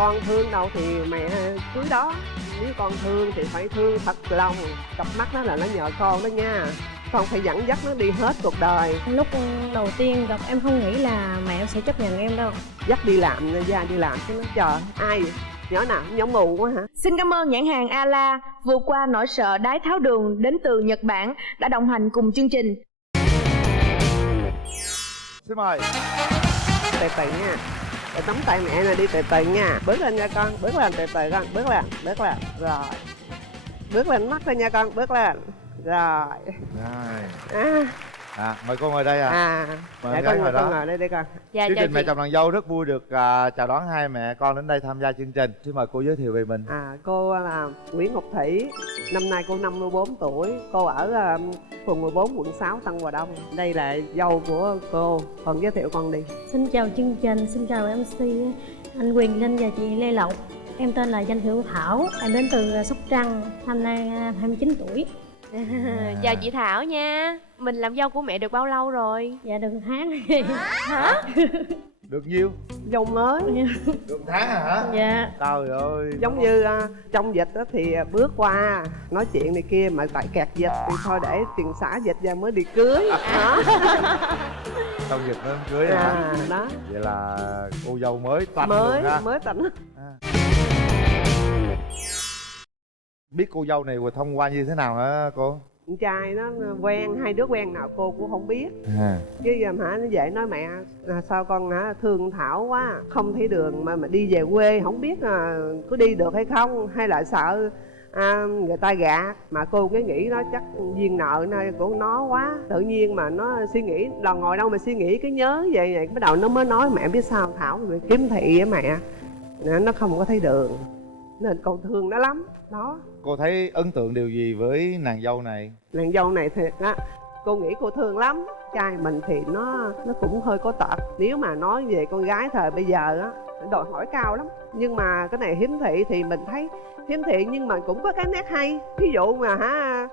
con thương đâu thì mẹ cưới đó, nếu con thương thì phải thương thật lòng. Cặp mắt đó là nó nhờ con đó nha, con phải dẫn dắt nó đi hết cuộc đời. Lúc đầu tiên gặp em không nghĩ là mẹ em sẽ chấp nhận em đâu. Dắt đi làm, ra đi làm chứ nó chờ ai vậy? Nhỏ nào nhóm mù quá hả? Xin cảm ơn nhãn hàng Ala vượt qua nỗi sợ đái tháo đường đến từ Nhật Bản đã đồng hành cùng chương trình. Xin mời. Từ từ nha, để nắm tay mẹ nè, đi từ từ nha. Bước lên nha con, bước lên từ từ con, bước lên, rồi. Bước lên mắt thôi nha con, bước lên. Rồi. Rồi. Mời cô ngồi đây mời dạ con ngồi đây đi con. Dạ, chương chào trình Mẹ chị. chồng nàng dâu rất vui được chào đón hai mẹ con đến đây tham gia chương trình. Xin mời cô giới thiệu về mình. Cô là Nguyễn Ngọc Thủy, năm nay cô 54 tuổi. Cô ở phường 14, quận 6, Tân Hòa Đông. Đây là dâu của cô, con giới thiệu con đi. Xin chào chương trình, xin chào MC anh Quyền Linh và chị Lê Lộc. Em tên là Danh Hữu Thảo, em đến từ Sóc Trăng, năm nay 29 tuổi. Chào chị Thảo nha. Mình làm dâu của mẹ được bao lâu rồi? Dạ được 1 tháng. Hả? Được nhiêu? Dâu mới. Được 1 tháng hả? Dạ. Trời ơi. Giống như trong dịch đó thì bước qua nói chuyện này kia mà tại kẹt dịch thì thôi để tiền xả dịch ra mới đi cưới. Đó. Trong dịch nó cưới hả? Đó. Vậy là cô dâu mới toanh luôn ha. Mới tỉnh. Biết cô dâu này thông qua như thế nào hả cô? Con trai nó quen, hai đứa quen nào cô cũng không biết. Chứ nó về nói mẹ sao con thương Thảo quá, không thấy đường mà đi về quê không biết có đi được hay không, hay là sợ người ta gạt. Mà cô cái nghĩ nó chắc duyên nợ của nó quá, tự nhiên mà nó suy nghĩ lần ngồi đâu mà suy nghĩ cái nhớ vậy bắt đầu nó mới nói mẹ biết sao Thảo kiếm thị với mẹ nó không có thấy đường nên con thương nó lắm đó. Cô thấy ấn tượng điều gì với nàng dâu này? Nàng dâu này thiệt á, cô nghĩ cô thương lắm. Trai mình thì nó cũng hơi có tật. Nếu mà nói về con gái thời bây giờ á, đòi hỏi cao lắm. Nhưng mà cái này hiếm thị thì mình thấy hiếm thị nhưng mà cũng có cái nét hay. Ví dụ mà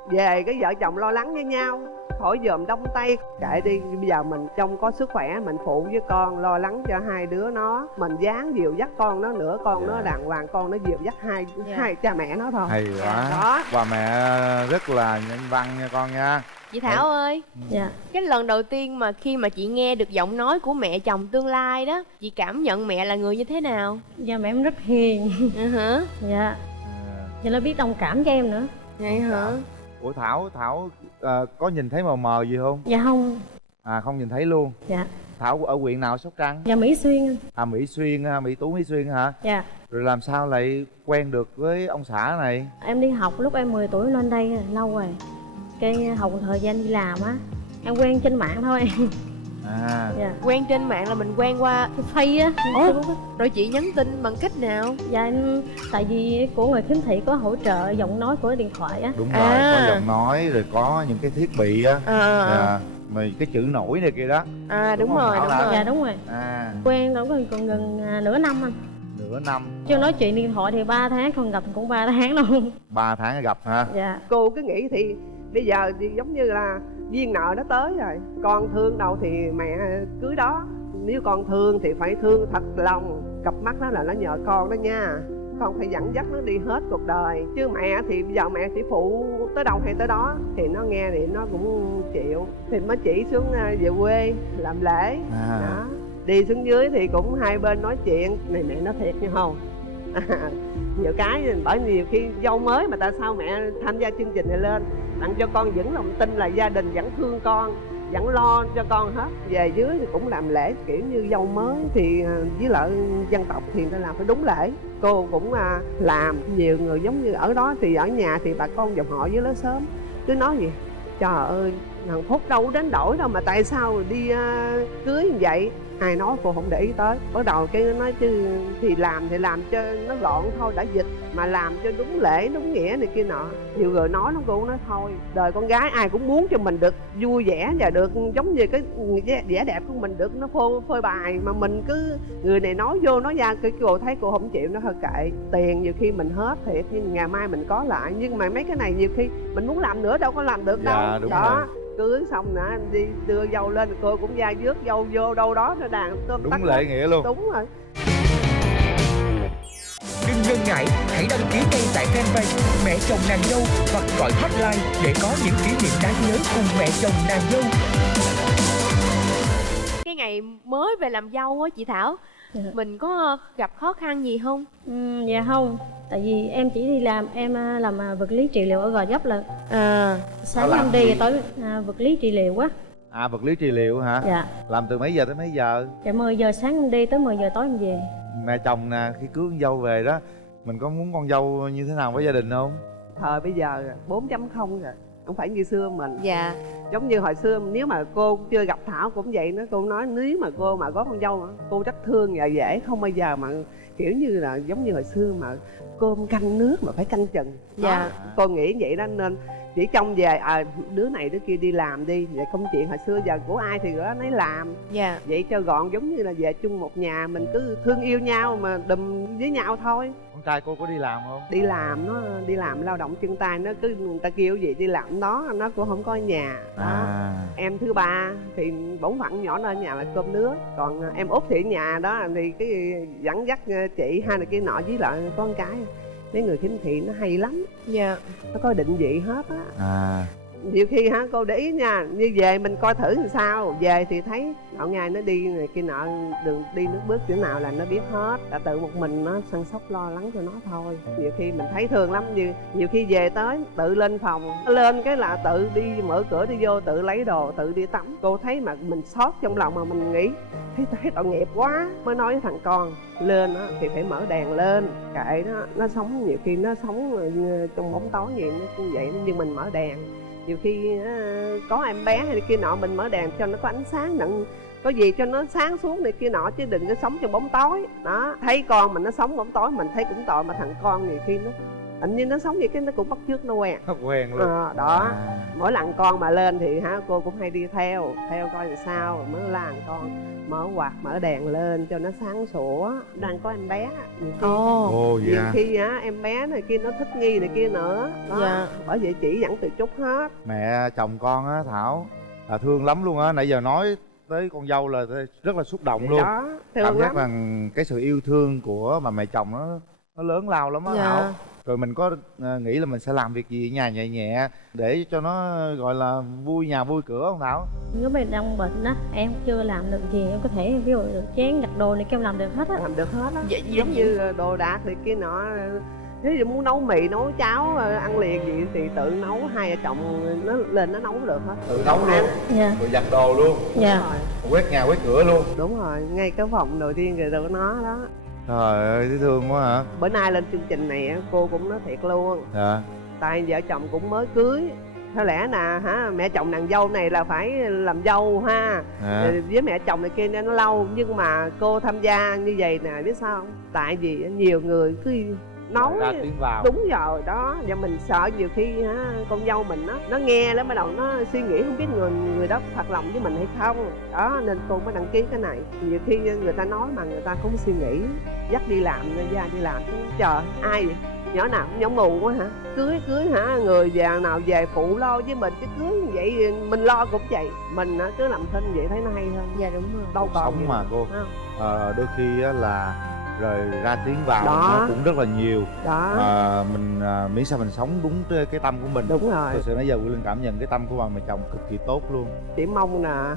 về cái vợ chồng lo lắng với nhau, khỏi dòm đông tay, kệ đi, bây giờ mình trông có sức khỏe mình phụ với con, lo lắng cho hai đứa nó, mình dáng dìu dắt con nó nữa, con nó đàng hoàng, con nó dìu dắt hai cha mẹ nó thôi. Hay quá. Đó. Và mẹ rất là nhân văn nha con nha. Chị Thảo ơi, Dạ. cái lần đầu tiên mà khi mà chị nghe được giọng nói của mẹ chồng tương lai đó, chị cảm nhận mẹ là người như thế nào? Dạ mẹ em rất hiền. Hả? Dạ. Dạ nó biết đồng cảm cho em nữa. Vậy hả? Ủa Thảo có nhìn thấy mờ mờ gì không? Dạ không. Không nhìn thấy luôn. Dạ. Thảo ở huyện nào Sóc Trăng? Dạ Mỹ Xuyên. Mỹ Xuyên, Mỹ Tú Mỹ Xuyên hả? Dạ. Rồi làm sao lại quen được với ông xã này? Em đi học lúc em 10 tuổi lên đây lâu rồi. Cái học thời gian đi làm á, em quen trên mạng thôi. Dạ. Quen trên mạng là mình quen qua Cái Face á. rồi chị nhắn tin bằng cách nào? Dạ em, tại vì của người khiếm thị có hỗ trợ giọng nói của điện thoại á. Đúng rồi, có giọng nói rồi có những cái thiết bị á. Mà cái chữ nổi này kia đó. Đúng rồi. Dạ đúng rồi. Quen cũng còn gần nửa năm anh. Nửa năm. Chưa nói chuyện điện thoại thì 3 tháng, còn gặp cũng 3 tháng luôn. 3 tháng gặp hả? Dạ. Cô cứ nghĩ thì bây giờ thì giống như là duyên nợ nó tới rồi, con thương đâu thì mẹ cưới đó, nếu con thương thì phải thương thật lòng. Cặp mắt đó là nó nhờ con đó nha, con phải dẫn dắt nó đi hết cuộc đời. Chứ mẹ thì bây giờ mẹ chỉ phụ tới đâu hay tới đó, thì nó nghe thì nó cũng chịu. Thì mới chỉ xuống về quê làm lễ đó. Đi xuống dưới thì cũng hai bên nói chuyện này mẹ nói thiệt như không. Nhiều cái bởi nhiều khi dâu mới mà tại sao mẹ tham gia chương trình này lên tặng cho con vững lòng tin là gia đình vẫn thương con, vẫn lo cho con hết. Về dưới thì cũng làm lễ kiểu như dâu mới thì với lại dân tộc thì người ta làm phải đúng lễ. Cô cũng làm. Nhiều người giống như ở đó thì ở nhà thì bà con dòng họ với lớn sớm cứ nói gì trời ơi thằng Phúc đâu có đến đổi đâu mà tại sao đi cưới như vậy. Ai nói cô không để ý tới. Bắt đầu cái nói chứ thì làm cho nó gọn thôi, đã dịch mà làm cho đúng lễ đúng nghĩa này kia nọ. Nhiều người nói nó, cô nói thôi, đời con gái ai cũng muốn cho mình được vui vẻ và được giống như cái vẻ đẹp của mình được nó phơi bày, mà mình cứ người này nói vô nói ra cái cô thấy cô không chịu, nó hơi kệ. Tiền nhiều khi mình hết thiệt nhưng ngày mai mình có lại, nhưng mà mấy cái này nhiều khi mình muốn làm nữa đâu có làm được đâu. Đúng đó rồi. Cưới xong nè đi đưa dâu lên cô cũng da dước dâu vô đâu đó nó đàn tôm đúng lễ nghĩa luôn. Đúng rồi. ngần ngại, hãy đăng ký ngay tại fanpage Mẹ Chồng Nàng Dâu hoặc gọi hotline để có những kỷ niệm đáng nhớ cùng mẹ chồng nàng dâu. Cái ngày mới về làm dâu á chị Thảo, mình có gặp khó khăn gì không? Dạ không, tại vì em chỉ đi làm, em làm vật lý trị liệu ở Gò Vấp là sáng em đi tới vật lý trị liệu á. Vật lý trị liệu hả? Dạ. Làm từ mấy giờ tới mấy giờ? Dạ 10 giờ sáng em đi tới 10 giờ tối em về. Mẹ chồng nè, khi cưới con dâu về đó, mình có muốn con dâu như thế nào với gia đình không? Thời bây giờ 4.0 rồi, không phải như xưa mình. Dạ. Giống như hồi xưa nếu mà cô chưa gặp Thảo cũng vậy đó, cô nói nếu mà cô mà có con dâu cô rất thương và dễ, không bao giờ mà kiểu như là giống như hồi xưa mà cơm canh nước mà phải canh chừng. Dạ. Cô nghĩ vậy đó, nên chỉ trông về đứa này đứa kia đi làm đi, vậy công chuyện hồi xưa giờ của ai thì đó nấy làm. Dạ. Vậy cho gọn, giống như là về chung một nhà mình cứ thương yêu nhau mà đùm với nhau thôi. Con trai cô có đi làm không? Đi làm, nó đi làm lao động chân tay, nó cứ người ta kêu gì đi làm đó, nó cũng không có ở nhà đó. Em thứ ba thì bổn phận nhỏ nó ở nhà là cơm nước, còn em út thì ở nhà đó thì cái dẫn dắt chị hai này kia nọ, với lại con cái mấy người khiếm thị nó hay lắm. Dạ. Nó có định vị hết á. Nhiều khi cô để ý nha, như về mình coi thử làm sao, về thì thấy nọ ngày nó đi này kia nọ, đường đi nước bước chỗ nào là nó biết hết, đã tự một mình nó săn sóc lo lắng cho nó thôi. Nhiều khi mình thấy thương lắm, như nhiều khi về tới tự lên phòng, lên cái là tự đi mở cửa đi vô, tự lấy đồ, tự đi tắm. Cô thấy mà mình xót trong lòng mà mình nghĩ thấy tội nghiệp quá, mới nói với thằng con lên á thì phải mở đèn lên, kệ nó sống, nhiều khi nó sống trong bóng tối gì nó cũng vậy, nhưng mình mở đèn. Nhiều khi có em bé hay kia nọ mình mở đèn cho nó có ánh sáng, nặng có gì cho nó sáng xuống này kia nọ, chứ đừng có sống trong bóng tối đó. Thấy con mình nó sống bóng tối mình thấy cũng tội, mà thằng con nhiều khi nó hình như nó sống vậy cái nó cũng bắt chước nó quen. Nó quen luôn. Đó. Mỗi lần con mà lên thì cô cũng hay đi theo coi làm sao, mới la thằng con mở quạt mở đèn lên cho nó sáng sủa. Đang có em bé nhiều khi, nhiều khi em bé này kia nó thích nghi này kia nữa đó. Dạ. Bởi vậy chỉ dẫn từ chút hết. Mẹ chồng con á Thảo là thương lắm luôn á, nãy giờ nói tới con dâu là rất là xúc động luôn đó, cảm giác rằng cái sự yêu thương của mà mẹ chồng nó lớn lao lắm á. Dạ. Thảo, rồi mình có nghĩ là mình sẽ làm việc gì ở nhà nhẹ nhẹ để cho nó gọi là vui nhà vui cửa không Thảo? Nếu mà đang bệnh á, em chưa làm được gì, em có thể ví dụ chén giặt đồ này em làm được hết á. Làm được hết á. Dạ, Giống như đồ đạc thì kia nọ, nếu như muốn nấu mì nấu cháo ăn liền gì thì tự nấu, hai vợ chồng nó lên nó nấu được hết. Tự nấu luôn. Dạ. Rồi giặt đồ luôn. Dạ. Quét nhà quét cửa luôn. Đúng rồi, ngay cái phòng đầu tiên rồi của nó đó. Trời ơi, thấy thương quá hả? Bữa nay lên chương trình này cô cũng nói thiệt luôn. Dạ. Tại vợ chồng cũng mới cưới, có lẽ là mẹ chồng nàng dâu này là phải làm dâu ha. Với mẹ chồng này kia nên nó lâu, nhưng mà cô tham gia như vậy nè, biết sao không? Tại vì nhiều người cứ nói ra tiếng vào. Đúng rồi đó, và mình sợ nhiều khi con dâu mình nó nghe nó bắt đầu nó suy nghĩ không biết người đó thật lòng với mình hay không đó, nên cô mới đăng ký cái này. Nhiều khi người ta nói mà người ta không suy nghĩ, dắt đi làm ra đi làm, trời ai vậy, nhỏ nào cũng nhỏ mù quá hả, cưới người già nào về phụ lo với mình, chứ cưới như vậy mình lo cũng vậy, mình cứ làm thinh vậy thấy nó hay hơn. Dạ đúng rồi. Đâu còn sống mà cô đôi khi là rồi ra tiếng vào đó. Nó cũng rất là nhiều đó. Mình miễn sao mình sống đúng cái tâm của mình. Đúng rồi. Thực sự nãy giờ Quyền Linh cảm nhận cái tâm của bà mẹ chồng cực kỳ tốt luôn. Chỉ mong là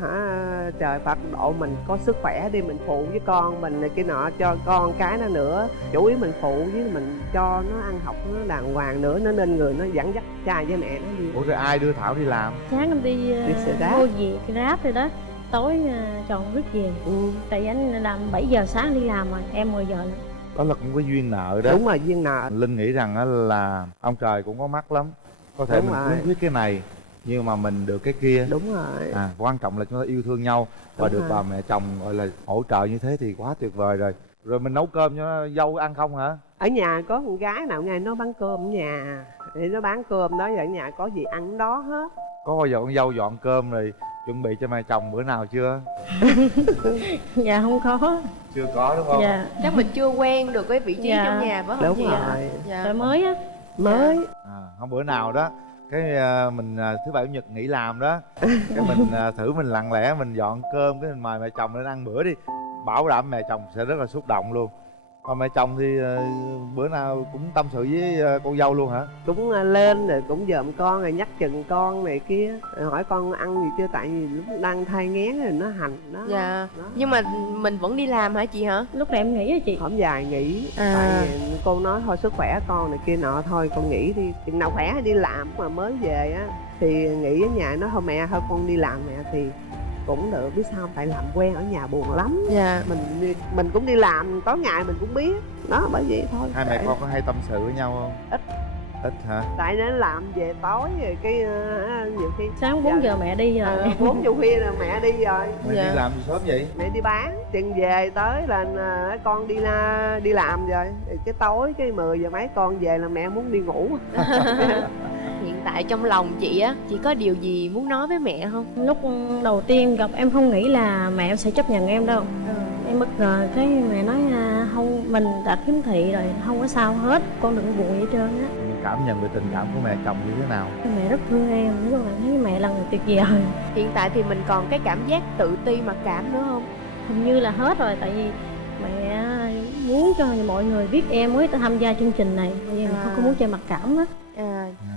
trời Phật độ mình có sức khỏe đi, mình phụ với con mình này kia nọ, cho con cái nó nữa, chủ yếu mình phụ với mình cho nó ăn học nó đàng hoàng nữa, nó nên người nó dẫn dắt cha với mẹ nó đi. Ủa rồi ai đưa Thảo đi làm? Sáng em đi mua việc Grab rồi đó, tối chọn rước về. Tại vì anh làm 7 giờ sáng đi làm rồi, em 10 giờ nữa. Đó là cũng có duyên nợ đó. Đúng rồi, duyên nợ. Linh nghĩ rằng là ông trời cũng có mắt lắm, có thể đúng mình khuyến khuyết cái này nhưng mà mình được cái kia. Đúng rồi. Quan trọng là chúng ta yêu thương nhau và đúng được rồi. bà mẹ chồng gọi là hỗ trợ như thế thì quá tuyệt vời rồi. Rồi mình nấu cơm cho dâu ăn không hả? Ở nhà có con gái nào ngày nó bán cơm ở nhà thì nó bán cơm đó, ở nhà có gì ăn đó hết. Có bao giờ con dâu dọn cơm rồi chuẩn bị cho mẹ chồng bữa nào chưa? Dạ không có. Chưa có đúng không? Dạ. Chắc mình chưa quen được cái vị trí trong nhà phải không? Đúng chị rồi. Dạ. Rồi mới á. Mới. Không bữa nào đó cái mình thứ bảy chủ nhật nghỉ làm đó, cái mình thử mình lặng lẽ mình dọn cơm, cái mình mời mẹ chồng lên ăn bữa đi, bảo đảm mẹ chồng sẽ rất là xúc động luôn. Còn mẹ chồng thì bữa nào cũng tâm sự với con dâu luôn hả? Cũng lên rồi cũng dòm con rồi nhắc chừng con này kia, rồi hỏi con ăn gì chưa, tại vì lúc đang thai nghén rồi nó hành đó. Dạ. Đó. Nhưng mà mình vẫn đi làm hả chị hả? Lúc này em nghỉ rồi chị. Hổm dài nghỉ, À. tại vì cô nói thôi sức khỏe con này kia nọ, thôi con nghỉ đi, chừng nào khỏe đi làm mà mới về á thì nghỉ ở nhà. Nói thôi mẹ, thôi con đi làm mẹ, thì cũng được, biết sao không? Tại làm quen ở nhà buồn lắm. Dạ. Mình cũng đi làm tối ngày mình cũng biết đó, bởi vậy thôi. Hai mẹ Tại- con có hay tâm sự với nhau không? Ít. Ít hả? tại nó làm về tối rồi cái nhiều khi Sáng 4 giờ mẹ đi rồi. 4 giờ khuya là mẹ đi rồi, Mẹ Dạ. đi làm gì sớm vậy? mẹ đi bán, chừng về tới là con đi làm rồi. Rồi cái tối cái 10 giờ mấy con về là mẹ muốn đi ngủ. Hiện tại trong lòng chị á, chị có điều gì muốn nói với mẹ không? Lúc đầu tiên gặp em không nghĩ là mẹ em sẽ chấp nhận em đâu. Em bất ngờ cái mẹ nói không, mình đã khiếm thị rồi, không có sao hết, con đừng buồn gì hết trơn á. Mình cảm nhận về tình cảm của mẹ chồng như thế nào? Mẹ rất thương em, nói chung là thấy mẹ là người tuyệt vời. Hiện tại thì mình còn cái cảm giác tự ti mặc cảm nữa không? Hình như là hết rồi, tại vì mẹ muốn cho mọi người biết em mới tham gia chương trình này, bởi vì không có muốn chơi mặc cảm á.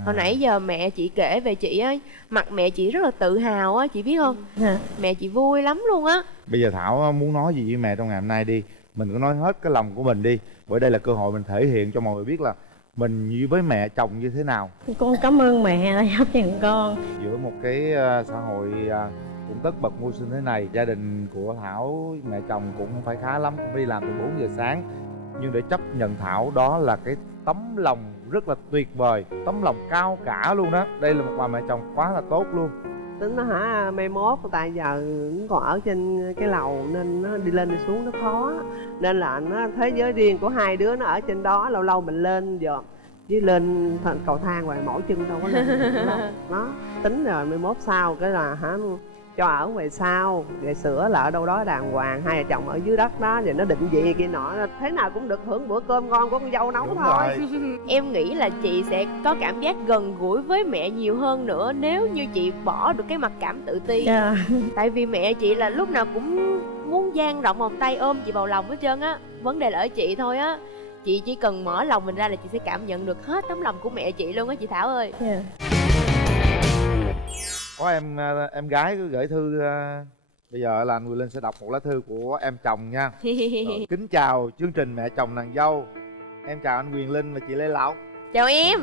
Hồi nãy giờ mẹ chị kể về chị á, mặt mẹ chị rất là tự hào á, chị biết không? Dạ. Mẹ chị vui lắm luôn á. Bây giờ Thảo muốn nói gì với mẹ trong ngày hôm nay đi. Mình cứ nói hết cái lòng của mình đi, bởi đây là cơ hội mình thể hiện cho mọi người biết là mình với mẹ chồng như thế nào. Con cảm ơn mẹ đã chấp nhận con. Giữa một cái xã hội cũng tất bật mưu sinh thế này, gia đình của Thảo, mẹ chồng cũng không phải khá lắm, cũng phải đi làm từ 4 giờ sáng. Nhưng để chấp nhận Thảo, đó là cái tấm lòng rất là tuyệt vời, tấm lòng cao cả luôn đó. Đây là một bà mẹ chồng quá là tốt luôn. Tính nó hả, mai mốt tại giờ nó còn ở trên cái lầu nên nó đi lên đi xuống nó khó, nên là nó thế giới riêng của hai đứa nó ở trên đó, lâu lâu mình lên dòm với lên cầu thang rồi mỏi chân đâu có lên đâu. Nó tính rồi mai mốt sau cái là hả, cho ở ngoài sau rồi sửa lại ở đâu đó đàng hoàng, hai vợ chồng ở dưới đất đó, rồi nó định vị kia nọ, thế nào cũng được hưởng bữa cơm ngon của con dâu nấu. Đúng thôi rồi. Em nghĩ là chị sẽ có cảm giác gần gũi với mẹ nhiều hơn nữa nếu như chị bỏ được cái mặc cảm tự ti. Dạ. Tại vì mẹ chị là lúc nào cũng muốn dang rộng vòng tay ôm chị vào lòng hết trơn á. Vấn đề là ở chị thôi á. Chị chỉ cần mở lòng mình ra là chị sẽ cảm nhận được hết tấm lòng của mẹ chị luôn á chị Thảo ơi. Dạ. Có em gái cứ gửi thư. Bây giờ là anh Quyền Linh sẽ đọc một lá thư của em chồng nha. Rồi, kính chào chương trình Mẹ Chồng Nàng Dâu. Em chào anh Quyền Linh và chị Lê Lộc. Chào em.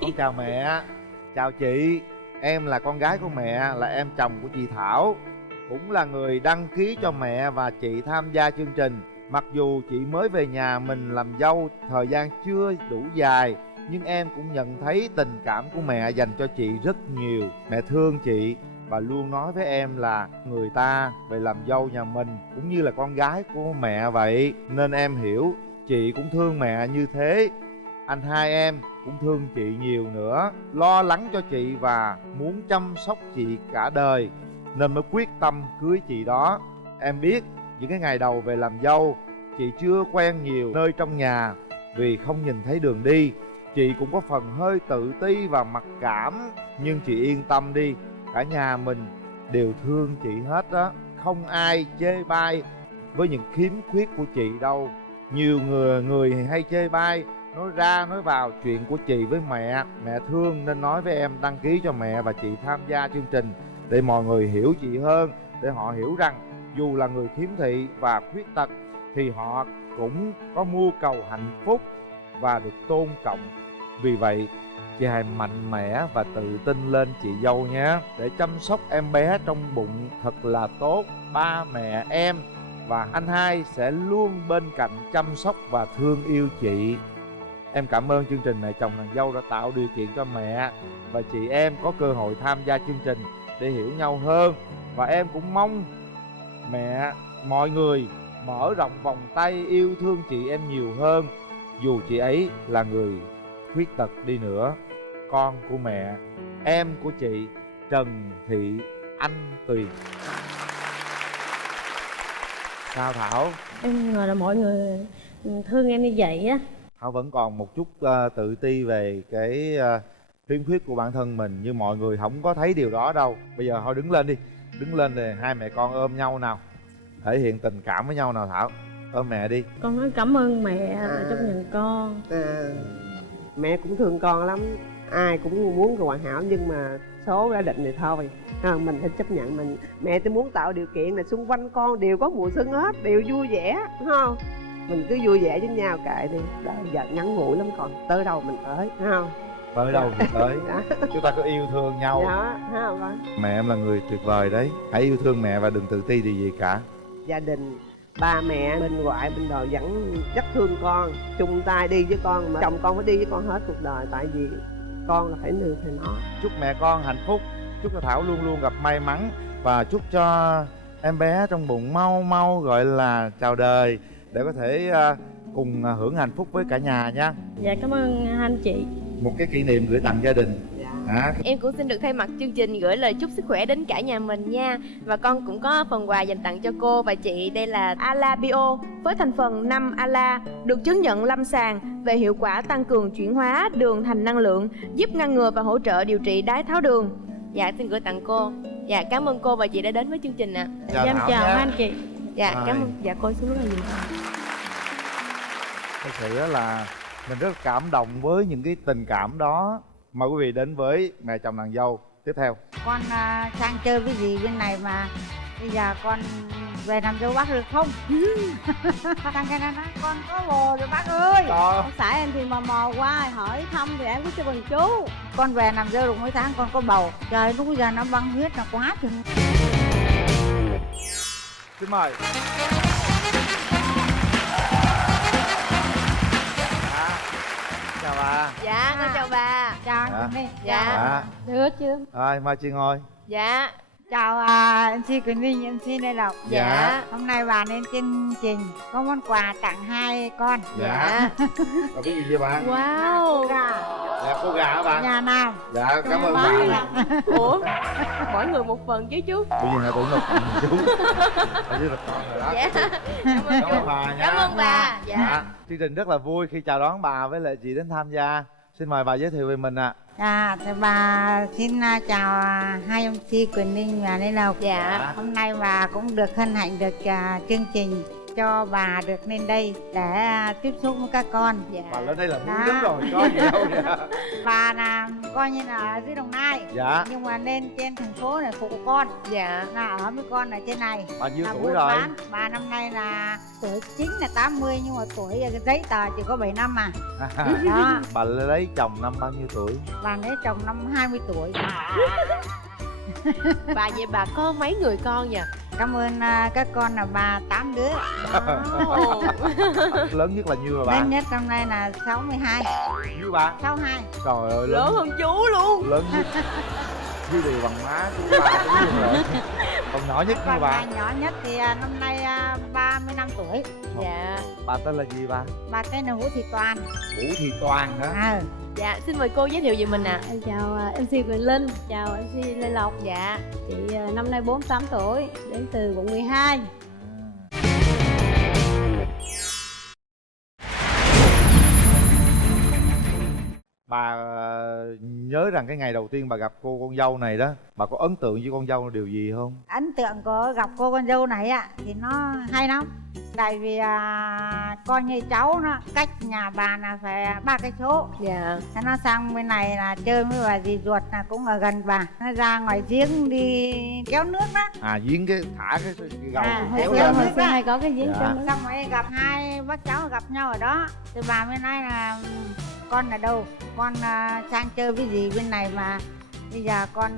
Con chào mẹ. Chào chị. Em là con gái của mẹ, là em chồng của chị Thảo, cũng là người đăng ký cho mẹ và chị tham gia chương trình. Mặc dù chị mới về nhà mình làm dâu, thời gian chưa đủ dài, nhưng em cũng nhận thấy tình cảm của mẹ dành cho chị rất nhiều. Mẹ thương chị và luôn nói với em là người ta về làm dâu nhà mình cũng như là con gái của mẹ vậy. Nên em hiểu chị cũng thương mẹ như thế. Anh hai em cũng thương chị nhiều nữa, lo lắng cho chị và muốn chăm sóc chị cả đời, nên mới quyết tâm cưới chị đó. Em biết những cái ngày đầu về làm dâu, chị chưa quen nhiều nơi trong nhà vì không nhìn thấy đường đi. Chị cũng có phần hơi tự ti và mặc cảm, nhưng chị yên tâm đi, cả nhà mình đều thương chị hết á. Không ai chê bai với những khiếm khuyết của chị đâu. Nhiều người hay chê bai, nói ra nói vào chuyện của chị với mẹ. Mẹ thương nên nói với em đăng ký cho mẹ và chị tham gia chương trình, để mọi người hiểu chị hơn, để họ hiểu rằng dù là người khiếm thị và khuyết tật thì họ cũng có mưu cầu hạnh phúc và được tôn trọng. Vì vậy chị hãy mạnh mẽ và tự tin lên chị dâu nhé, để chăm sóc em bé trong bụng thật là tốt. Ba mẹ em và anh hai sẽ luôn bên cạnh chăm sóc và thương yêu chị. Em cảm ơn chương trình Mẹ Chồng Nàng Dâu đã tạo điều kiện cho mẹ và chị em có cơ hội tham gia chương trình để hiểu nhau hơn. Và em cũng mong mọi người mở rộng vòng tay yêu thương chị em nhiều hơn. Dù chị ấy là người khuyết tật đi nữa. Con của mẹ, em của chị Trần Thị Anh Tuyền. Sao Thảo? Em ngờ là mọi người thương em như vậy á. Thảo vẫn còn một chút tự ti về cái khiếm khuyết của bản thân mình, nhưng mọi người không có thấy điều đó đâu. Bây giờ thôi đứng lên đi, đứng lên rồi hai mẹ con ôm nhau nào, thể hiện tình cảm với nhau nào Thảo. ôm mẹ đi. Con nói cảm ơn mẹ đã chấp nhận con. Mẹ cũng thương con lắm, ai cũng muốn con hoàn hảo nhưng mà số đã định thì thôi. Mình phải chấp nhận. Mẹ tôi muốn tạo điều kiện là xung quanh con đều có mùa xuân hết, đều vui vẻ, đúng không? Mình cứ vui vẻ với nhau kệ đi, đời giờ ngắn ngủi lắm, còn tới đâu mình tới, đúng không? Tới đâu thì tới. Chúng ta có yêu thương nhau. Dạ, thấy không con? Mẹ em là người tuyệt vời đấy, hãy yêu thương mẹ và đừng tự ti điều gì cả. Gia đình, ba mẹ bên ngoại bên đời vẫn rất thương con, chung tay đi với con, mà chồng con phải đi với con hết cuộc đời, tại vì con là phải nương theo nó. Chúc mẹ con hạnh phúc, chúc cho Thảo luôn luôn gặp may mắn, và chúc cho em bé trong bụng mau mau gọi là chào đời để có thể cùng hưởng hạnh phúc với cả nhà nha. Dạ cảm ơn anh chị. Một cái kỷ niệm gửi tặng gia đình. Em cũng xin được thay mặt chương trình gửi lời chúc sức khỏe đến cả nhà mình nha. Và con cũng có phần quà dành tặng cho cô và chị. Đây là Ala Bio với thành phần 5 Ala, được chứng nhận lâm sàng về hiệu quả tăng cường chuyển hóa đường thành năng lượng, giúp ngăn ngừa và hỗ trợ điều trị đái tháo đường. Dạ xin gửi tặng cô. Dạ cảm ơn cô và chị đã đến với chương trình ạ. Dạ em chào anh chị. Dạ cảm ơn. Dạ cô xuống rất là nhiều. Thật sự là mình rất cảm động với những cái tình cảm đó. Mời quý vị đến với mẹ chồng nàng dâu tiếp theo. Con sang chơi với dì bên này mà bây giờ con về làm dâu bác được không? Thằng cái nói con có bồ rồi bác ơi. Ông xã em thì mò mò qua hỏi thăm thì em có cho bằng chú. Con về làm dâu được mấy tháng con có bầu. Trời lúc bây giờ nó băng huyết là quá chừng. Xin mời. Chào bà. Dạ con chào bà. Chào anh Dạ. Quỳnh Linh. Dạ. Được chưa? Rồi mời chị ngồi. Dạ. Chào MC Quỳnh Linh, MC Lê Lộc. Dạ. Hôm nay bà lên chương trình có món quà tặng hai con. Dạ. Còn cái gì vậy bà? Wow. Dạ cô gà hả bà? Nhà nào? Dạ cảm ơn bà. Ủa mỗi người một phần chứ chú. Tự nhiên là tưởng là chú. Ở dưới là con rồi đó. Dạ. Cảm ơn Cảm ơn bà nha. Cảm ơn bà. Dạ. Chương trình rất là vui khi chào đón bà với lại chị đến tham gia. Xin mời bà giới thiệu về mình ạ. Thì bà xin chào hai MC Quỳnh Linh và Lê Lộc. Dạ. Hôm nay bà cũng được hân hạnh được chương trình cho bà được lên đây để tiếp xúc với các con. Dạ. Bà lên đây là vui Dạ. lắm rồi, có gì đâu vậy. Bà là coi như là ở dưới Đồng Nai. Dạ. Nhưng mà lên trên thành phố này phụ con. Dạ. Là ở với con ở trên này. Bà nhiêu Là tuổi buôn rồi? bán. Bà năm nay là tuổi chính là 80 nhưng mà tuổi giấy tờ chỉ có 7 năm mà. Đó. Bà lấy chồng năm bao nhiêu tuổi? Bà lấy chồng năm 20 tuổi. Bà vậy bà có mấy người con nhỉ? Cảm ơn các con là bà 8 đứa. Ồ. Lớn nhất là nhiêu rồi bà? Lớn nhất năm nay là 62. Nhiêu bà? 62. Trời ơi Lớn hơn chú luôn. lớn nhất. Chứ đều bằng má chú ba chú luôn rồi. Còn nhỏ nhất Còn nhiêu bà? nhỏ nhất thì năm nay 35 tuổi. Dạ. Bà tên là gì bà? Bà tên là Vũ Thị Toàn. Vũ Thị Toàn hả? Dạ xin mời cô giới thiệu về mình ạ. Em chào MC Quỳnh Linh, chào MC Lê Lộc. Dạ. Chị năm nay 48 tuổi, đến từ quận 12. Bà nhớ rằng cái ngày đầu tiên bà gặp cô con dâu này đó, bà có ấn tượng với con dâu điều gì không? Ấn tượng của gặp cô con dâu này thì nó hay lắm. Tại vì coi như cháu nó cách nhà bà là phải 3 cây số. Dạ. Nó sang bên này là chơi với bà dì ruột là cũng ở gần bà. Nó ra ngoài giếng đi kéo nước đó. Giếng cái thả cái gầu kéo kéo lên. nước đó. Hay có cái giếng Dạ. trong đó. Xong rồi gặp hai bác cháu gặp nhau ở đó. Thì bà mới nói là con ở đâu? Con sang chơi với dì bên này mà bây giờ con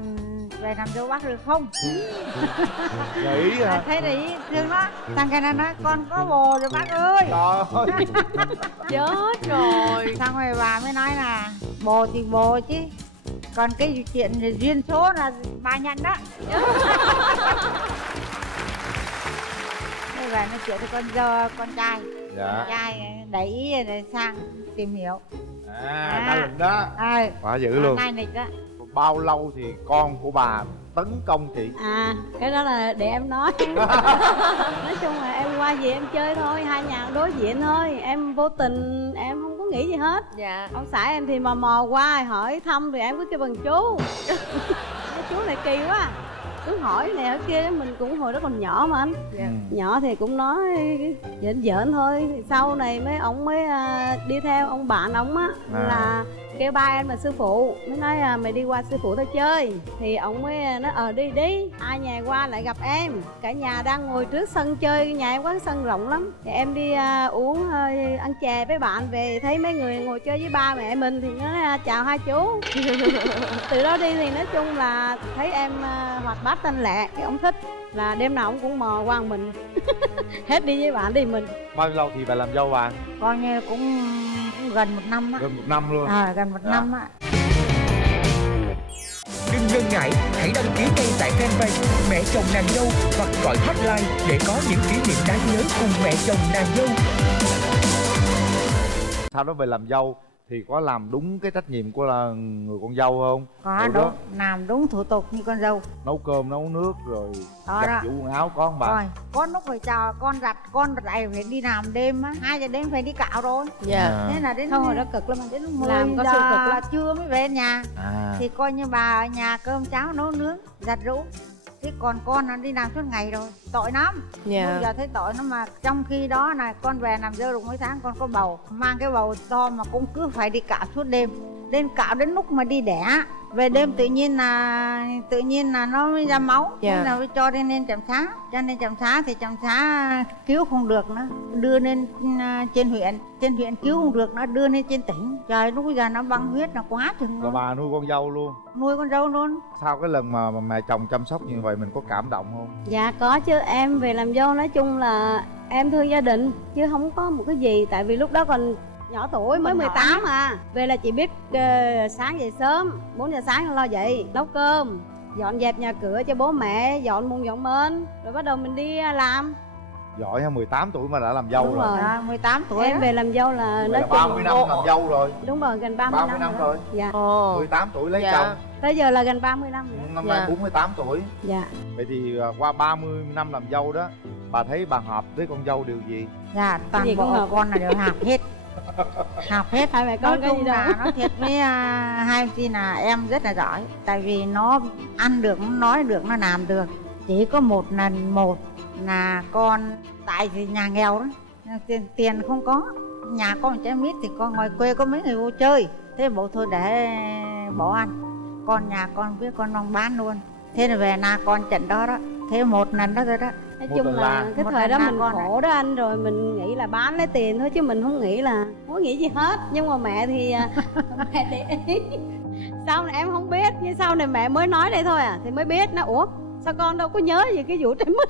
về làm dâu bác được không? Nghĩ hả? Thấy đấy thương đó. Thằng cái này nói con có bồ rồi bác ơi. Trời ơi. Chết rồi. Xong rồi bà mới nói là bồ thì bồ chứ, còn cái chuyện duyên số là bà nhận đó. Bây giờ nói chuyện với con trai. Dạ. Trai để ý để sang tìm hiểu. Ta lệnh đó. Quá dữ luôn. Nay lịch đó. Bao lâu thì con của bà tấn công chị? Cái đó là để em nói. Nói chung là em qua về em chơi thôi, hai nhà đối diện thôi. Em vô tình, em không có nghĩ gì hết. Dạ. Ông xã em thì mò mò qua hỏi thăm thì em cứ kêu bằng chú. Nói chú này kỳ quá. cứ hỏi này hỏi kia, mình cũng hồi đó còn nhỏ mà anh. Dạ. Nhỏ thì cũng nói giỡn giỡn thôi. Thì sau này ông mới đi theo ông bạn ông á, là kêu ba em là sư phụ, mới nói mày đi qua sư phụ tao chơi. Thì ông mới nói đi đi, ai nhà qua lại gặp em. Cả nhà đang ngồi trước sân chơi, nhà em có cái sân rộng lắm. Thì em đi uống ăn chè với bạn về, thấy mấy người ngồi chơi với ba mẹ mình thì nói chào hai chú. Từ đó đi thì nói chung là thấy em hoạt bát thanh lẹ, cái ông thích là đêm nào ông cũng mò qua mình. Hết đi với bạn đi mình. Bao nhiêu lâu thì bà làm dâu bà? Coi như cũng gần 1 năm á. Gần 1 năm luôn. Gần 1 năm á. Đừng ngần ngại, hãy đăng ký ngay tại fanpage Mẹ chồng nàng dâu hoặc gọi hotline để có những kỷ niệm đáng nhớ cùng mẹ chồng nàng dâu. Sau đó về làm dâu thì có làm đúng cái trách nhiệm của là người con dâu không? Có đúng, làm đúng thủ tục như con dâu. Nấu cơm, nấu nước rồi Đó giặt đó. giũ quần áo có không bà? Rồi, có lúc phải chờ con giặt, con lại phải đi làm đêm á, 2 giờ đêm phải đi cạo rồi. Dạ. Thế là đến Không, hồi đó cực lắm, đến làm 10 có giờ xu cực lắm. trưa mới về nhà. Thì Thì coi như bà ở nhà cơm cháo nấu nướng, giặt rũ. Thế còn con nó đi làm suốt ngày rồi, tội lắm. Dạ. Bây giờ thấy tội nó mà trong khi đó là con về làm dâu được mấy tháng con có bầu, mang cái bầu to mà cũng cứ phải đi cạo suốt đêm. Đến cạo đến lúc mà đi đẻ, về đêm tự nhiên là nó mới ra máu. Dạ. Thế là mới cho đi lên trạm xá. Cho nên trạm xá thì trạm xá cứu không được nữa, đưa lên trên huyện cứu không được, nó đưa lên trên tỉnh. Trời, lúc bây giờ nó băng huyết là quá chừng là luôn. bà nuôi con dâu luôn. Nuôi con dâu luôn. Sau cái lần mà mẹ chồng chăm sóc như vậy mình có cảm động không? Dạ có chứ, em về làm dâu nói chung là em thương gia đình chứ không có một cái gì. Tại vì lúc đó còn nhỏ tuổi, mới 18 à. Về là chỉ biết sáng dậy sớm, 4 giờ sáng lo dậy, nấu cơm, dọn dẹp nhà cửa cho bố mẹ, dọn mùng dọn mền. Rồi bắt đầu mình đi làm. Giỏi ha, 18 tuổi mà đã làm dâu Đúng rồi. rồi. 18 tuổi Em đó. về làm dâu là Vậy nói là chung 30 năm làm dâu rồi. đúng rồi, gần 30 30 năm rồi. Dạ, Ồ. 18 tuổi lấy Dạ. chồng, tới giờ là gần 30 năm rồi. năm Dạ. nay 48 tuổi. Dạ. Vậy thì qua 30 năm làm dâu đó, bà thấy bà hợp với con dâu điều gì? Dạ, toàn gì cũng bộ hợp. con là đều học hết. Học hết. Hai mẹ con Nói cái gì chung đâu. là nói thiệt với hai chị là em rất là giỏi. Tại vì nó ăn được, nó nói được, nó làm được. Chỉ có một là con, tại vì nhà nghèo đó, tiền không có. Nhà con trẻ mít thì con ngoài quê có mấy người vô chơi. Thế bố thôi để bỏ ăn. Con nhà con biết con mang bán luôn. Thế là về nhà con trận đó đó. Thế một lần đó thôi đó. Nói Một chung lần là làm. cái Một thời lần đó làm mình con khổ đó anh, rồi mình nghĩ là bán lấy tiền thôi chứ mình không nghĩ gì hết. Nhưng mà mẹ thì mẹ để ý. Sau này em không biết, nhưng sau này mẹ mới nói đây thôi à, thì mới biết nó ủa sao con đâu có nhớ gì cái vụ trái mít.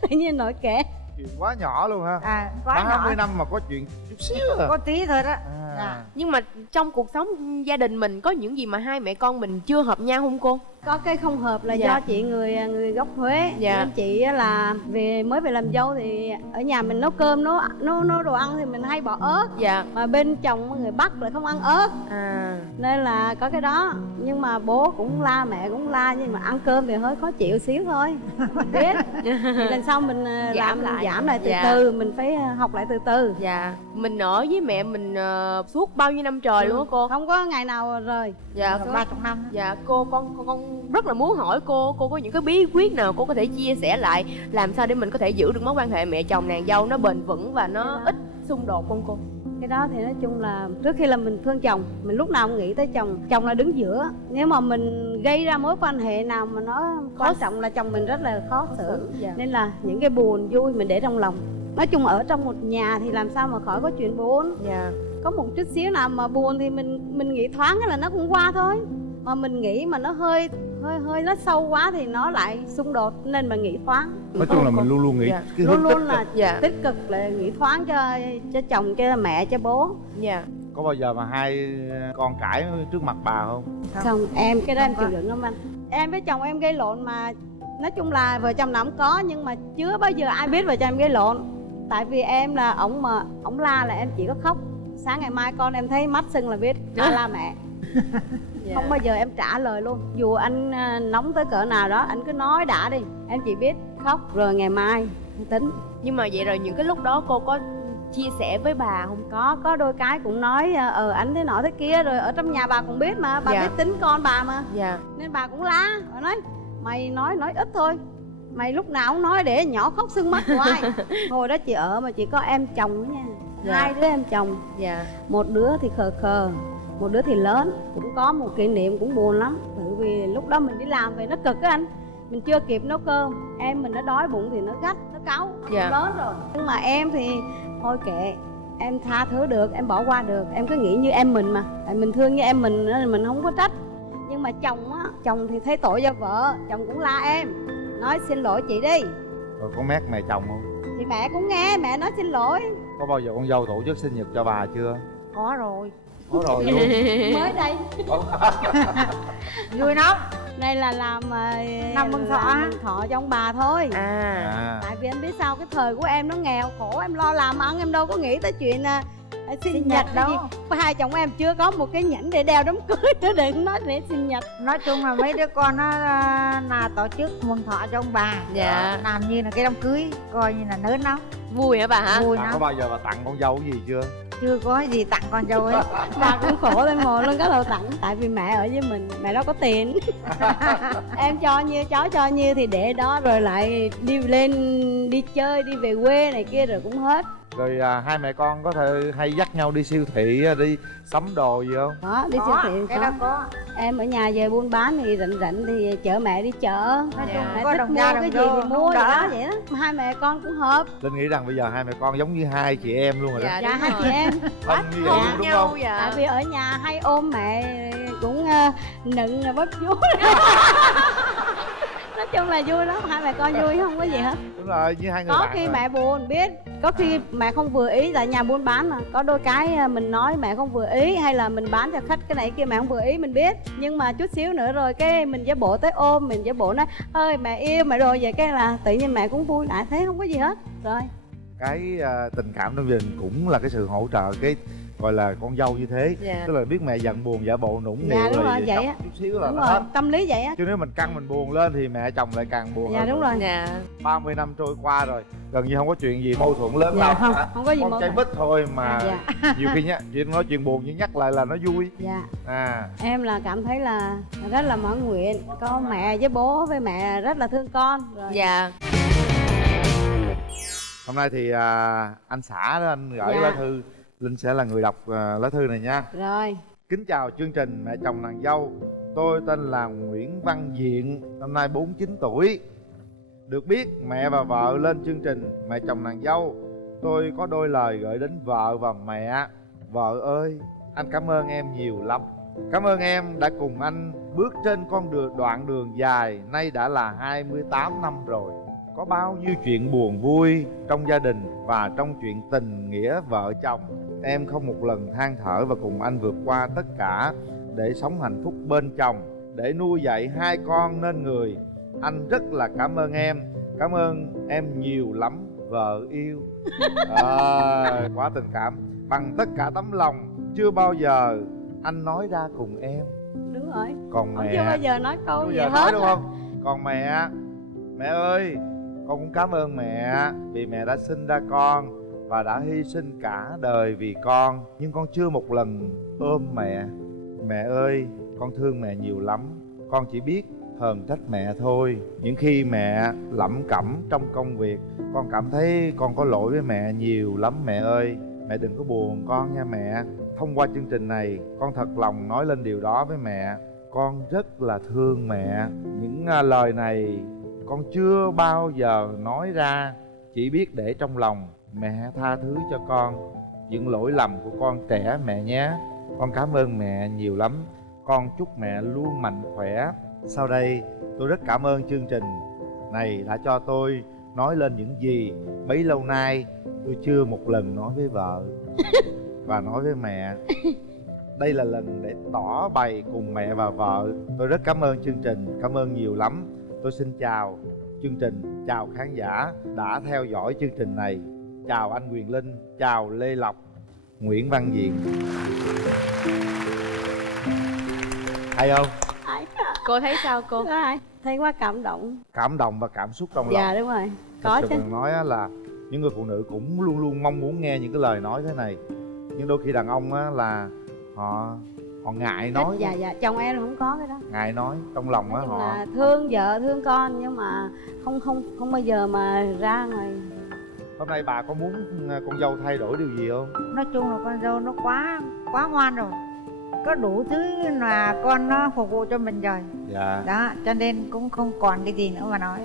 Tự nhiên nổi kể. Chuyện quá nhỏ luôn ha. Quá 30 nhỏ. năm mà có chuyện chút xíu à. Có tí thôi đó. À. Dạ. Nhưng mà trong cuộc sống gia đình mình có những gì mà hai mẹ con mình chưa hợp nhau không cô? Có cái không hợp là Dạ. do chị người gốc Huế. Dạ. Nên chị á là mới về làm dâu thì ở nhà mình nấu cơm, nấu đồ ăn thì mình hay bỏ ớt. Dạ. Mà bên chồng người Bắc lại không ăn ớt, À. nên là có cái đó. Nhưng mà bố cũng la, mẹ cũng la, nhưng mà ăn cơm thì hơi khó chịu xíu thôi. Mình biết. Thì lần sau mình giảm lại từ Dạ. từ, mình phải học lại từ từ. Dạ. Mình ở với mẹ mình suốt bao nhiêu năm trời luôn á cô? Không có ngày nào rời. Dạ. Gần 30 năm đó. Dạ cô, con rất là muốn hỏi cô có những cái bí quyết nào cô có thể chia sẻ lại làm sao để mình có thể giữ được mối quan hệ mẹ chồng nàng dâu nó bền vững và nó ít xung đột không cô? Cái đó thì nói chung là trước khi là mình thương chồng, mình lúc nào cũng nghĩ tới chồng là đứng giữa. Nếu mà mình gây ra mối quan hệ nào mà nó quan trọng là chồng mình rất là khó xử. Dạ. Nên là những cái buồn vui mình để trong lòng. Nói chung ở trong một nhà thì làm sao mà khỏi có chuyện buồn. Dạ. Có một chút xíu nào mà buồn thì mình nghĩ thoáng là nó cũng qua thôi. Mà mình nghĩ mà nó hơi nó sâu quá thì nó lại xung đột, nên mà nghĩ thoáng. Nói chung là mình luôn luôn nghĩ Dạ. cái Luôn hướng luôn tích là cực. Dạ. tích cực, là nghĩ thoáng cho chồng, cho mẹ, cho bố. Dạ. Có bao giờ mà hai con cãi trước mặt bà không? Không, em cái đó em Không chịu đựng lắm anh. Em với chồng em gây lộn mà nói chung là vợ chồng nào cũng có, nhưng mà chưa bao giờ ai biết vợ chồng em gây lộn. Tại vì em là ổng la là em chỉ có khóc. Sáng ngày mai con em thấy mắt sưng là biết ba la mẹ. Dạ. Không bao giờ em trả lời luôn. Dù anh nóng tới cỡ nào đó, anh cứ nói đã đi, em chỉ biết khóc rồi ngày mai em tính. Nhưng mà vậy rồi những cái lúc đó cô có chia sẻ với bà không? Có đôi cái cũng nói anh thế nọ thế kia, rồi ở trong nhà bà cũng biết mà, bà Dạ. biết tính con bà mà, Dạ. nên bà cũng la. Bà nói mày nói ít thôi, mày lúc nào cũng nói để nhỏ khóc sưng mắt hoài. Hồi đó chị ở mà chỉ có em chồng nữa nha. Dạ. 2 đứa em chồng. Dạ. Một đứa thì khờ khờ, một đứa thì lớn. Cũng có một kỷ niệm cũng buồn lắm. Bởi vì lúc đó mình đi làm về nó cực á anh. Mình chưa kịp nấu cơm, em mình nó đói bụng thì nó gắt, nó cáu. Dạ. Lớn rồi. Nhưng mà em thì thôi kệ, em tha thứ được, em bỏ qua được. Em cứ nghĩ như em mình mà. Tại mình thương như em mình nên mình không có trách. Nhưng mà chồng á, chồng thì thấy tội cho vợ, chồng cũng la em, nói xin lỗi chị đi. Rồi có mét mẹ chồng không? Thì mẹ cũng nghe, mẹ nói xin lỗi. Có bao giờ con dâu tổ chức sinh nhật cho bà chưa? Có rồi, Có rồi luôn. Mới đây. vui lắm. Đây là làm Năm mừng thọ. làm mừng thọ cho ông bà thôi. À. Tại vì anh biết sao, cái thời của em nó nghèo khổ, em lo làm ăn, em đâu có nghĩ tới chuyện sinh nhật đâu. Hai chồng em chưa có một cái nhẫn để đeo đám cưới nữa, đừng nói để sinh nhật. Nói chung là mấy đứa con nó là tổ chức mừng thọ cho ông bà. Dạ. Làm như là cái đám cưới, coi như là lớn lắm. Vui hả bà hả? Vui Bà có lắm. bao giờ bà tặng con dâu cái gì chưa? Chưa có gì tặng con dâu ấy. Bà cũng khổ lên ngồi lên cái đầu tặng. Tại vì mẹ ở với mình, mẹ đâu có tiền. Em cho nhiêu, cháu cho nhiêu thì để đó, rồi lại đi lên đi chơi, đi về quê này kia rồi cũng hết. Rồi hai mẹ con có thể hay dắt nhau đi siêu thị, đi sắm đồ gì không? Đó, đi siêu Có, thị cái đó có. Em ở nhà về buôn bán thì rảnh thì chở mẹ đi chợ. Nói Dạ. chung Mẹ có thích đồng mua ra cái đồng gì vô, thì mua không vậy đỡ. đó, vậy đó. Hai mẹ con cũng hợp. Linh nghĩ rằng bây giờ hai mẹ con giống như hai chị em luôn rồi đó. Dạ, Dạ, đúng hai rồi. chị em. Thân như vậy Hôn luôn đúng nhau không? dạ. Tại vì ở nhà hay ôm mẹ cũng nựng bắp vú. Nói chung là vui lắm, hai mẹ con vui không có gì hết. Đúng rồi, như hai người Có bạn khi rồi. mẹ buồn biết, có khi mẹ không vừa ý, tại nhà buôn bán mà. Có đôi cái mình nói mẹ không vừa ý, hay là mình bán cho khách cái này kia mẹ không vừa ý mình biết. Nhưng mà chút xíu nữa rồi cái mình giả bộ tới ôm, mình giả bộ nói ơi mẹ yêu mẹ rồi, vậy cái là tự nhiên mẹ cũng vui lại, thế không có gì hết. Rồi. Cái tình cảm trong gia đình cũng là cái sự hỗ trợ, cái gọi là con dâu như thế. Dạ. Tức là biết mẹ giận buồn giả bộ nũng Dạ, nịu đúng rồi, vậy chọc á. chút xíu là Đúng nó rồi, hết. tâm lý vậy á. Chứ nếu mình căng mình buồn lên thì mẹ chồng lại càng buồn Dạ hơn đúng nữa. rồi. Dạ. 30 năm trôi qua rồi, gần như không có chuyện gì mâu thuẫn lớn Dạ, lắm. không, không có gì Con mâu trai thuẫn. bít thôi mà Dạ. nhiều khi nhá, chuyện nói chuyện buồn nhưng nhắc lại là nó vui. Dạ. À, Em là cảm thấy là rất là mãn nguyện, có mẹ với bố với mẹ rất là thương con. Rồi. Dạ. hôm nay thì anh xã đó, anh gửi Dạ. lá thư. Linh sẽ là người đọc lá thư này nha. Rồi. Kính chào chương trình Mẹ chồng nàng dâu. Tôi tên là Nguyễn Văn Diện, năm nay 49 tuổi. Được biết mẹ và vợ lên chương trình Mẹ chồng nàng dâu, tôi có đôi lời gửi đến vợ và mẹ. Vợ ơi, anh cảm ơn em nhiều lắm. Cảm ơn em đã cùng anh bước trên đoạn đường dài, nay đã là 28 năm rồi. Có bao nhiêu chuyện buồn vui trong gia đình và trong chuyện tình nghĩa vợ chồng, em không một lần than thở và cùng anh vượt qua tất cả để sống hạnh phúc bên chồng, để nuôi dạy hai con nên người. Anh rất là cảm ơn em. Cảm ơn em nhiều lắm vợ yêu. Quá tình cảm. Bằng tất cả tấm lòng chưa bao giờ anh nói ra cùng em. Đúng rồi. Còn Không mẹ chưa bao giờ nói câu không bao gì giờ hết nói đúng á. không? Còn mẹ ơi, con cũng cảm ơn mẹ vì mẹ đã sinh ra con và đã hy sinh cả đời vì con. Nhưng con chưa một lần ôm mẹ. Mẹ ơi, con thương mẹ nhiều lắm. Con chỉ biết hờn trách mẹ thôi. Những khi mẹ lẩm cẩm trong công việc, con cảm thấy con có lỗi với mẹ nhiều lắm mẹ ơi. Mẹ đừng có buồn con nha mẹ. Thông qua chương trình này, con thật lòng nói lên điều đó với mẹ. Con rất là thương mẹ. Những lời này con chưa bao giờ nói ra, chỉ biết để trong lòng. Mẹ tha thứ cho con những lỗi lầm của con trẻ mẹ nhé. Con cảm ơn mẹ nhiều lắm. Con chúc mẹ luôn mạnh khỏe. Sau đây tôi rất cảm ơn chương trình này đã cho tôi nói lên những gì bấy lâu nay tôi chưa một lần nói với vợ và nói với mẹ. Đây là lần để tỏ bày cùng mẹ và vợ. Tôi rất cảm ơn chương trình, cảm ơn nhiều lắm. Tôi xin chào chương trình, chào khán giả đã theo dõi chương trình này. Chào anh Quyền Linh, chào Lê Lộc. Nguyễn Văn Diện. Hay không? Cô thấy sao cô? Rồi. Thấy quá cảm động. Cảm động và cảm xúc trong lòng. Dạ đúng rồi. Có Thật sự chứ. mình nói á là những người phụ nữ cũng luôn luôn mong muốn nghe những cái lời nói thế này. Nhưng đôi khi đàn ông á là họ họ ngại nói. Dạ chồng em là không có cái đó. Ngại nói trong lòng á Nói chung họ. là thương vợ thương con nhưng mà không bao giờ mà ra ngoài. Hôm nay bà có muốn con dâu thay đổi điều gì không? Nói chung là con dâu nó quá ngoan rồi, có đủ thứ là con nó phục vụ cho mình rồi. Dạ. Đó cho nên cũng không còn cái gì nữa mà nói.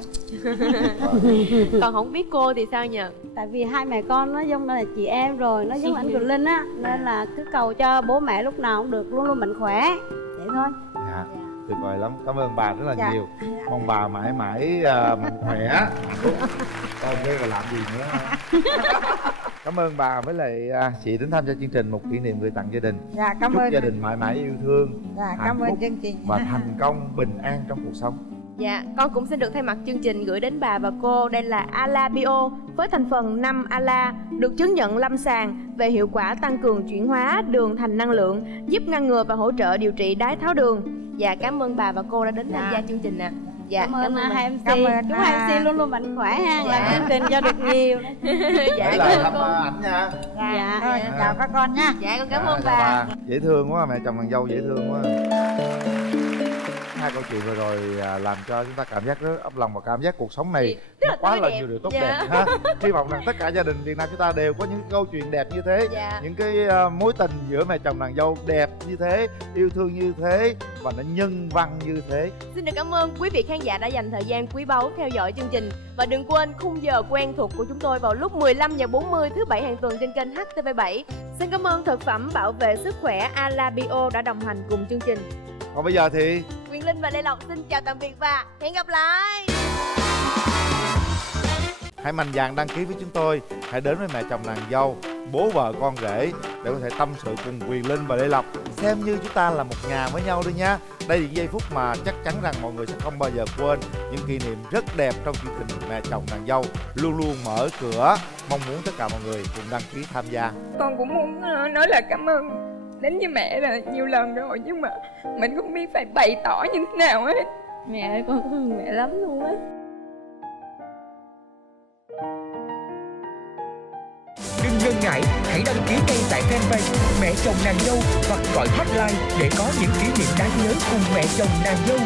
Còn không biết cô thì sao nhờ? Tại vì hai mẹ con nó giống là chị em rồi, nó giống anh Quỳnh Linh á, nên là cứ cầu cho bố mẹ lúc nào cũng được luôn luôn mạnh khỏe vậy thôi. Dạ. Tuyệt vời lắm, cảm ơn bà rất là Dạ. nhiều. Mong bà mãi mãi mạnh khỏe, hạnh phúc. Còn đây còn làm gì nữa? Cảm ơn bà với lại chị đến tham gia chương trình Một Kỷ Niệm Gửi Tặng Gia Đình. Dạ cảm Chúc ơn. gia đình mãi mãi yêu thương, Dạ hạnh cảm ơn phúc chương trình. và thành công bình an trong cuộc sống. Dạ, con cũng xin được thay mặt chương trình gửi đến bà và cô. Đây là Ala Bio với thành phần 5 Ala, được chứng nhận lâm sàng về hiệu quả tăng cường chuyển hóa đường thành năng lượng, giúp ngăn ngừa và hỗ trợ điều trị đái tháo đường. Dạ, cảm ơn bà và cô đã đến tham gia chương trình ạ. Dạ, Cảm ơn bà. hai MC. Cảm ơn Chúc hai MC luôn luôn mạnh khỏe ha, Dạ. làm chương trình cho được nhiều. Dạ, Để cảm lời ơn thăm cô. ảnh nha. Dạ, thôi, Dạ. chào các con nha. Dạ, con cảm ơn Chào bà. Dễ thương quá, mẹ chồng nàng dâu dễ thương quá. Hai câu chuyện vừa rồi làm cho chúng ta cảm giác rất ấm lòng và cảm giác cuộc sống này Rất nó là quá tươi là đẹp. nhiều điều tốt Dạ. đẹp ha. Hy vọng rằng tất cả gia đình Việt Nam chúng ta đều có những câu chuyện đẹp như thế, Dạ. những cái mối tình giữa mẹ chồng nàng dâu đẹp như thế, yêu thương như thế và nó nhân văn như thế. Xin được cảm ơn quý vị khán giả đã dành thời gian quý báu theo dõi chương trình. Và đừng quên khung giờ quen thuộc của chúng tôi vào lúc 15:40 thứ Bảy hàng tuần trên kênh HTV7. Xin cảm ơn thực phẩm bảo vệ sức khỏe Ala Bio đã đồng hành cùng chương trình. Còn bây giờ thì Quyền Linh và Lê Lộc xin chào tạm biệt và hẹn gặp lại. hãy mạnh dạn đăng ký với chúng tôi, hãy đến với mẹ chồng nàng dâu, bố vợ con rể để có thể tâm sự cùng Quyền Linh và Lê Lộc, xem như chúng ta là một nhà với nhau đi nha. Đây là giây phút mà chắc chắn rằng mọi người sẽ không bao giờ quên, những kỷ niệm rất đẹp trong chương trình Mẹ chồng nàng dâu luôn luôn mở cửa. Mong muốn tất cả mọi người cùng đăng ký tham gia. Con cũng muốn nói lời cảm ơn đến với mẹ là nhiều lần rồi, nhưng mà mình không biết phải bày tỏ như thế nào hết. Mẹ ơi, con thương mẹ lắm luôn á. Đừng ngần ngại, hãy đăng ký ngay tại fanpage Mẹ chồng nàng dâu hoặc gọi hotline để có những kỷ niệm đáng nhớ cùng mẹ chồng nàng dâu.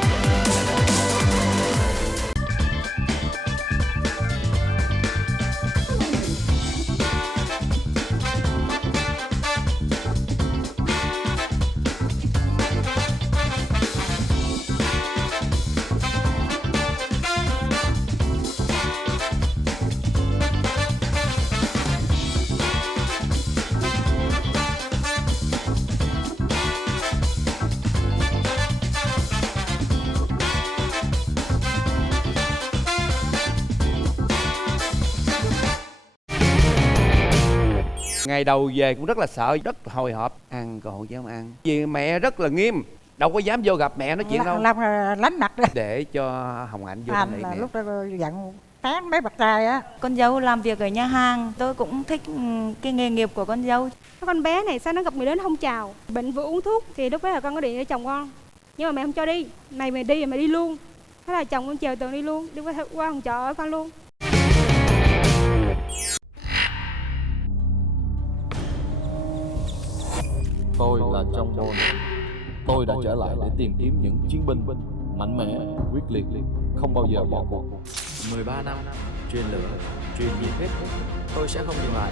Ngày đầu về cũng rất là sợ, rất hồi hộp, ăn còn không dám ăn vì mẹ rất là nghiêm, đâu có dám vô gặp mẹ nói chuyện đâu. Làm lánh mặt đó. Để cho Hồng Hạnh vô Anh đây là nè. lúc đó giận tán mấy bậc trai á. Con dâu làm việc ở nhà hàng, tôi cũng thích cái nghề nghiệp của con dâu. Con bé này sao nó gặp người đến không chào, bệnh vừa uống thuốc thì lúc đó là con có điện cho chồng con, nhưng mà mẹ không cho đi, mày đi thì mày đi luôn. Thế là chồng con chèo tường đi luôn, đi qua phòng trọ ở con luôn. Tôi là Trong Bồn. Tôi đã trở lại để tìm kiếm những chiến binh mạnh mẽ, quyết liệt, không bao giờ bỏ cuộc. 13 năm, truyền lửa, truyền nhiệt huyết, tôi sẽ không dừng lại.